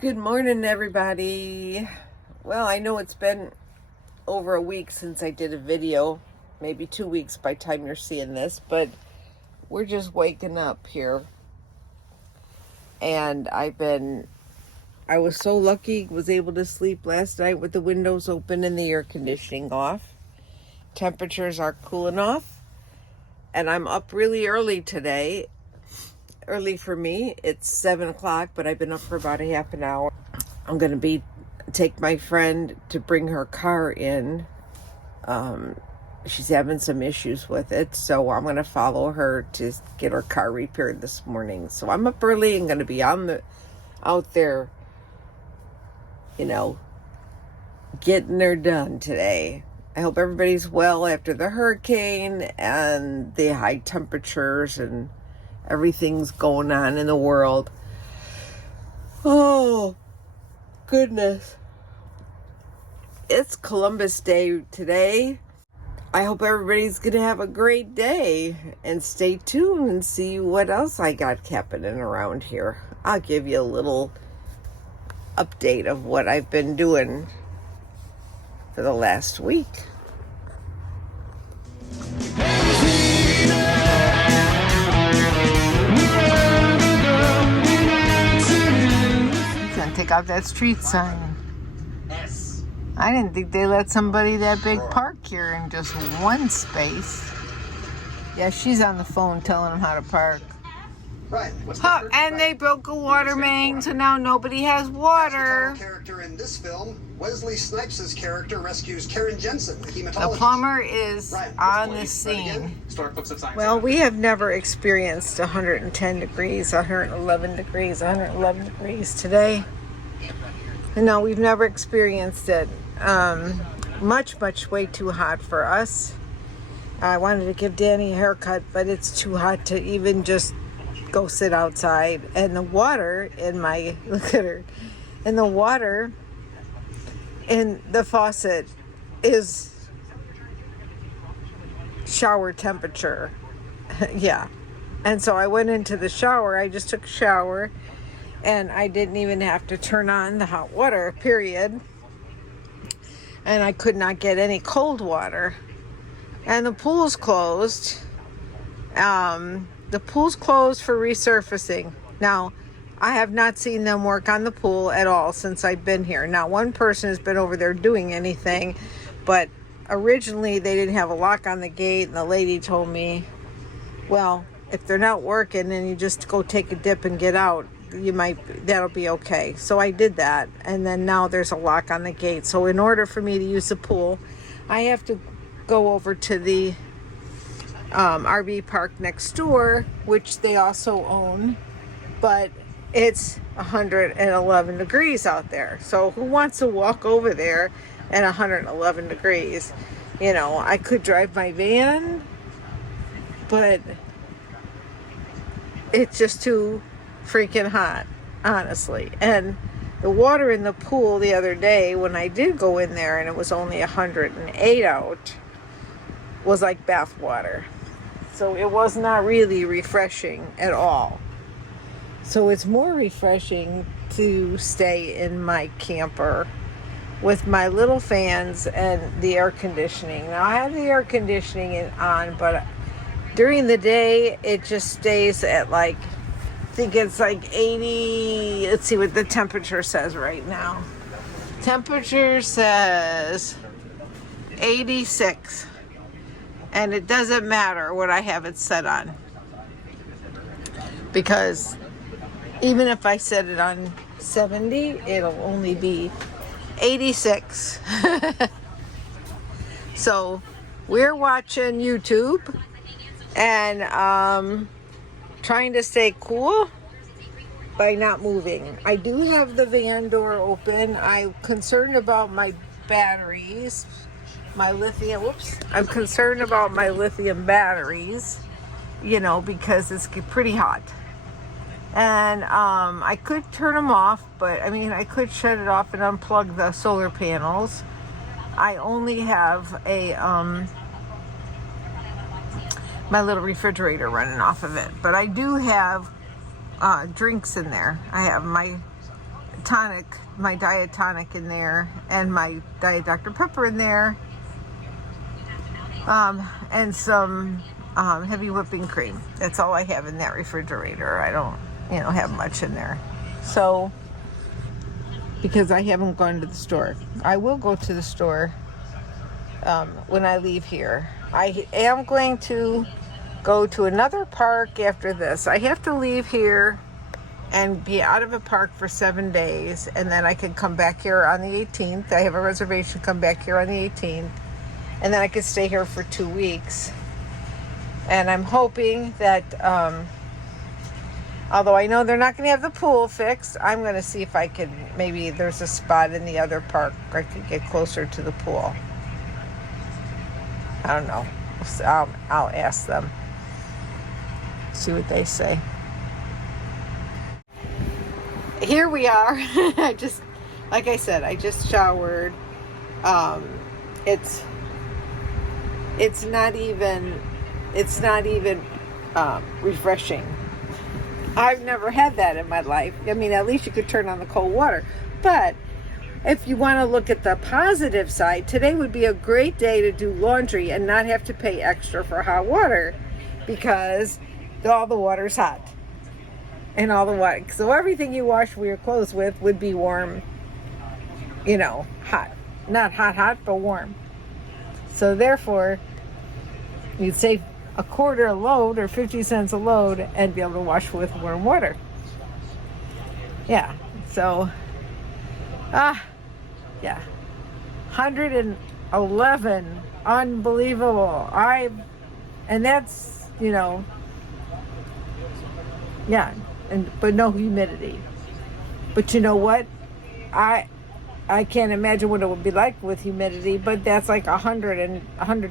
Good morning, everybody. Well, I know it's been over a week since I did a video, maybe 2 weeks by the time you're seeing this, but we're just waking up here. And I was so lucky, was able to sleep last night with the windows open and the air conditioning off. Temperatures are cooling off, and I'm up really early today. Early for me, it's 7 o'clock, but I've been up for about a half an hour. I'm going to take my friend to bring her car in. She's having some issues with it, so I'm going to follow her to get her car repaired this morning. So I'm up early and going to be out there, getting her done today. I hope everybody's well after the hurricane and the high temperatures and everything's going on in the world. Oh, goodness. It's Columbus Day today. I hope everybody's going to have a great day, and stay tuned and see what else I got happening around here. I'll give you a little update of what I've been doing for the last week. Take out that street sign. I didn't think they let somebody that big park here in just one space. Yeah, she's on the phone telling them how to park. Right. And they broke a water main, so now nobody has water. The character in this film, Wesley Snipes' character rescues Karen Jensen, the hematologist. The plumber is on the scene. Well, we have never experienced 110 degrees, 111 degrees, 111 degrees today. No, we've never experienced it. Much way too hot for us. I wanted to give Danny a haircut, but it's too hot to even just go sit outside. And the water look at her. And the water in the faucet is shower temperature. Yeah. And so I went into the shower. I just took a shower. And I didn't even have to turn on the hot water, period. And I could not get any cold water. And the pool's closed. The pool's closed for resurfacing. Now, I have not seen them work on the pool at all since I've been here. Not one person has been over there doing anything. But originally, they didn't have a lock on the gate. And the lady told me, well, if they're not working and you just go take a dip and get out, that'll be okay. So I did that, and then now there's a lock on the gate. So in order for me to use the pool, I have to go over to the RV park next door, which they also own, but it's 111 degrees out there. So who wants to walk over there at 111 degrees? I could drive my van, but it's just too freaking hot, honestly. And the water in the pool the other day, when I did go in there and it was only 108 out, was like bath water. So it was not really refreshing at all. So it's more refreshing to stay in my camper with my little fans and the air conditioning. Now I have the air conditioning on, but during the day it just stays at I think it's 80. Let's see what the temperature says right now. Temperature says 86. And it doesn't matter what I have it set on. Because even if I set it on 70, it'll only be 86. So we're watching YouTube and trying to stay cool by not moving. I do have the van door open. I'm concerned about my batteries, I'm concerned about my lithium batteries, because it's pretty hot. And I could turn them off, but I could shut it off and unplug the solar panels. I only have my little refrigerator running off of it, but I do have drinks in there. I have my tonic, my diet tonic in there, and my Diet Dr. Pepper in there, and some heavy whipping cream. That's all I have in that refrigerator. I don't, have much in there. So, because I haven't gone to the store. I will go to the store when I leave here. I am going to go to another park after this. I have to leave here and be out of a park for 7 days, and then I can come back here on the 18th. I have a reservation, come back here on the 18th, and then I could stay here for 2 weeks. And I'm hoping that, although I know they're not going to have the pool fixed, I'm going to see if I could, maybe there's a spot in the other park where I could get closer to the pool. I don't know. I'll ask them. See what they say. Here we are. Like I said, I just showered. It's not even refreshing. I've never had that in my life. I mean, at least you could turn on the cold water. But if you want to look at the positive side, today would be a great day to do laundry and not have to pay extra for hot water, because all the water's hot. And all the water. So everything you wash your clothes with would be warm, hot. Not hot, but warm. So therefore, you'd save a quarter a load or 50 cents a load and be able to wash with warm water. Yeah. So, yeah. 111. Unbelievable. And that's, yeah. But no humidity. But you know what? I can't imagine what it would be like with humidity, but that's like 100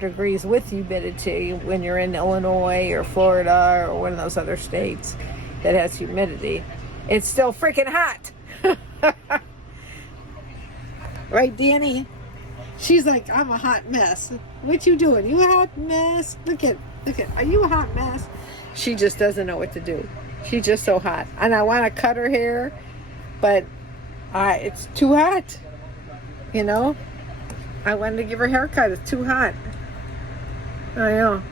degrees with humidity when you're in Illinois or Florida or one of those other states that has humidity. It's still freaking hot. Right, Danny? She's like, I'm a hot mess. What you doing? You a hot mess? Look at, are you a hot mess? She just doesn't know what to do. She's just so hot. And I want to cut her hair, but it's too hot. I wanted to give her a haircut. It's too hot. I know.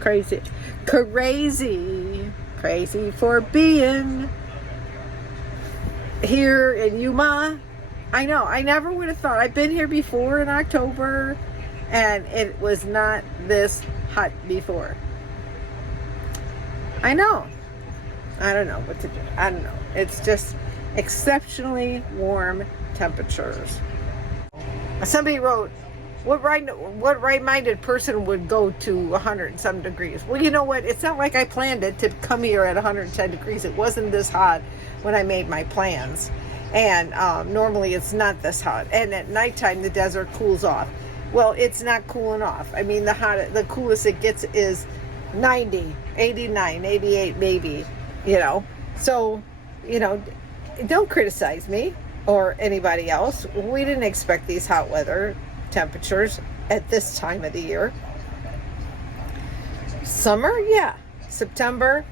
Crazy. Crazy for being here in Yuma. I know. I never would have thought. I've been here before in October, and it was not this hot before. I know. I don't know what to do. I don't know. It's just exceptionally warm temperatures. Somebody wrote, what right-minded person would go to 100 and some degrees? Well, you know what? It's not like I planned it to come here at 110 degrees. It wasn't this hot when I made my plans. And normally it's not this hot. And at nighttime, the desert cools off. Well, it's not cooling off. I mean, the coolest it gets is 90, 89, 88 maybe. So, don't criticize me or anybody else. We didn't expect these hot weather temperatures at this time of the year. Summer, yeah. September,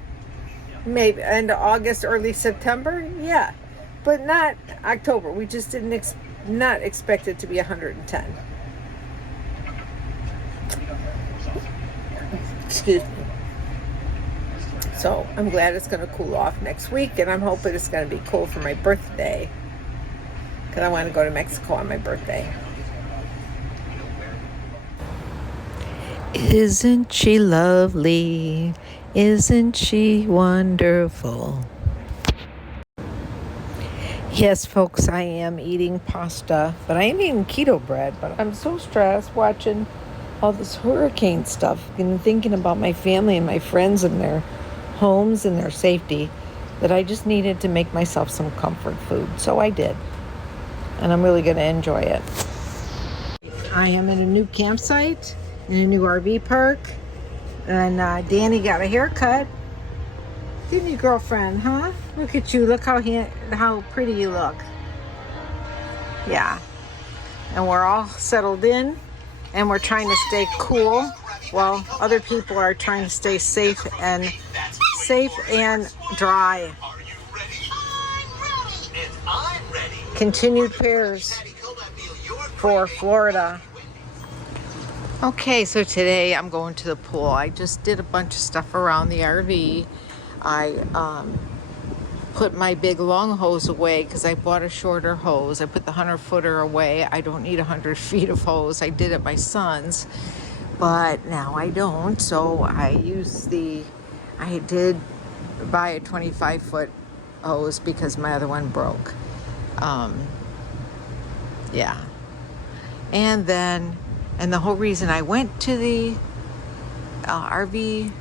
maybe end of August, early September, yeah. But not October. We just didn't not expect it to be 110. Excuse me. So I'm glad it's going to cool off next week, and I'm hoping it's going to be cool for my birthday, because I want to go to Mexico on my birthday. Isn't she lovely? Isn't she wonderful? Yes, folks, I am eating pasta, but I am eating keto bread, but I'm so stressed watching all this hurricane stuff and thinking about my family and my friends and their homes and their safety, that I just needed to make myself some comfort food. So I did. And I'm really going to enjoy it. I am in a new campsite, in a new RV park. And Danny got a haircut. Didn't you, girlfriend, huh? Look at you. Look how pretty you look. Yeah. And we're all settled in. And we're trying to stay cool while other people are trying to stay safe and dry. Are you ready? I'm ready. And I'm ready. continued pairs for Florida. Okay, so today I'm going to the pool. I just did a bunch of stuff around the RV. I put my big long hose away because I bought a shorter hose. I put the 100-footer away. I don't need 100 feet of hose. I did at my son's, but now I don't. So I did buy a 25-foot hose because my other one broke. Yeah. And the whole reason I went to the RV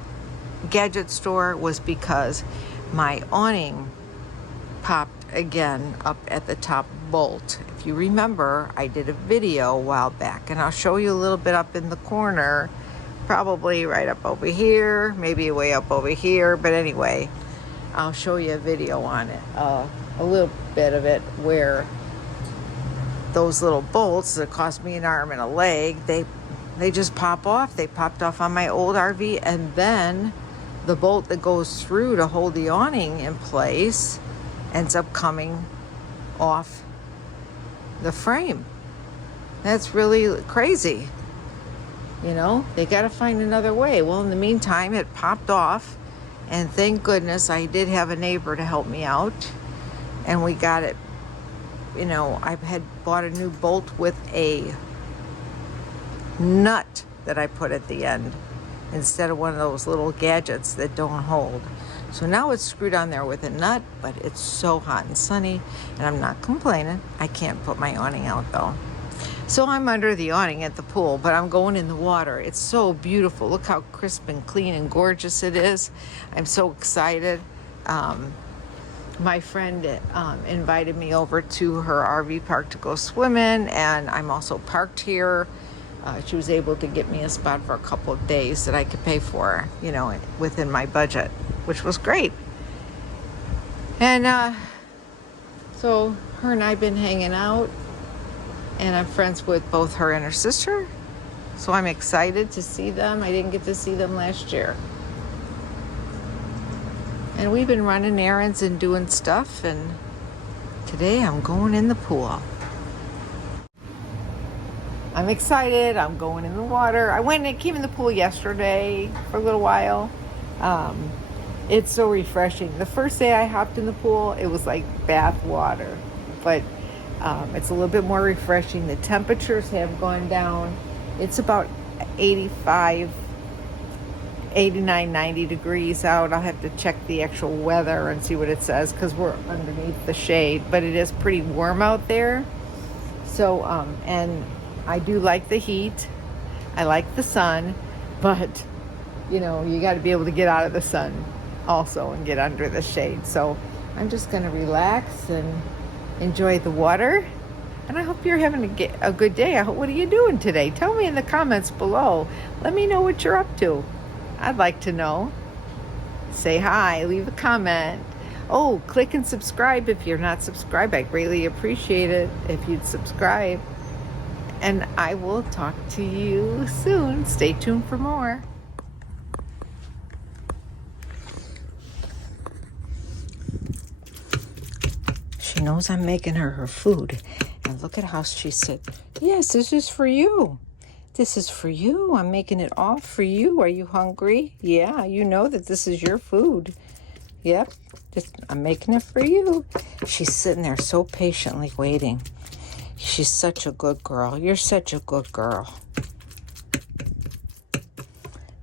gadget store was because my awning popped again up at the top bolt. If you remember, I did a video a while back, and I'll show you a little bit up in the corner, probably right up over here, maybe way up over here, but anyway, I'll show you a video on it, a little bit of it, where those little bolts that cost me an arm and a leg, they just pop off. They popped off on my old RV, and then the bolt that goes through to hold the awning in place ends up coming off the frame. That's really crazy. You know, they got to find another way. Well, in the meantime, it popped off, and thank goodness I did have a neighbor to help me out, and we got it. You know, I had bought a new bolt with a nut that I put at the end instead of one of those little gadgets that don't hold. So now it's screwed on there with a nut, but it's so hot and sunny, and I'm not complaining. I can't put my awning out though. So I'm under the awning at the pool, but I'm going in the water. It's so beautiful. Look how crisp and clean and gorgeous it is. I'm so excited. My friend invited me over to her RV park to go swimming, and I'm also parked here. She was able to get me a spot for a couple of days that I could pay for, you know, within my budget, which was great. And so her and I've been hanging out, and I'm friends with both her and her sister. So I'm excited to see them. I didn't get to see them last year. And we've been running errands and doing stuff, and today I'm going in the pool. I'm excited. I'm going in the water. I came in the pool yesterday for a little while. It's so refreshing. The first day I hopped in the pool, it was like bath water, but it's a little bit more refreshing. The temperatures have gone down. It's about 89, 90 degrees out. I'll have to check the actual weather and see what it says because we're underneath the shade, but it is pretty warm out there. So, and I do like the heat. I like the sun, but you know, you got to be able to get out of the sun also and get under the shade. So I'm just going to relax and enjoy the water. And I hope you're having a good day. What are you doing today? Tell me in the comments below. Let me know what you're up to. I'd like to know. Say hi, leave a comment. Oh, click and subscribe if you're not subscribed. I greatly appreciate it if you'd subscribe. And I will talk to you soon. Stay tuned for more. She knows I'm making her food. And look at how she said, yes, this is for you. This is for you. I'm making it all for you. Are you hungry? Yeah, you know that this is your food. Yep, I'm making it for you. She's sitting there so patiently waiting. She's such a good girl. You're such a good girl.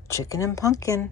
Chicken and pumpkin.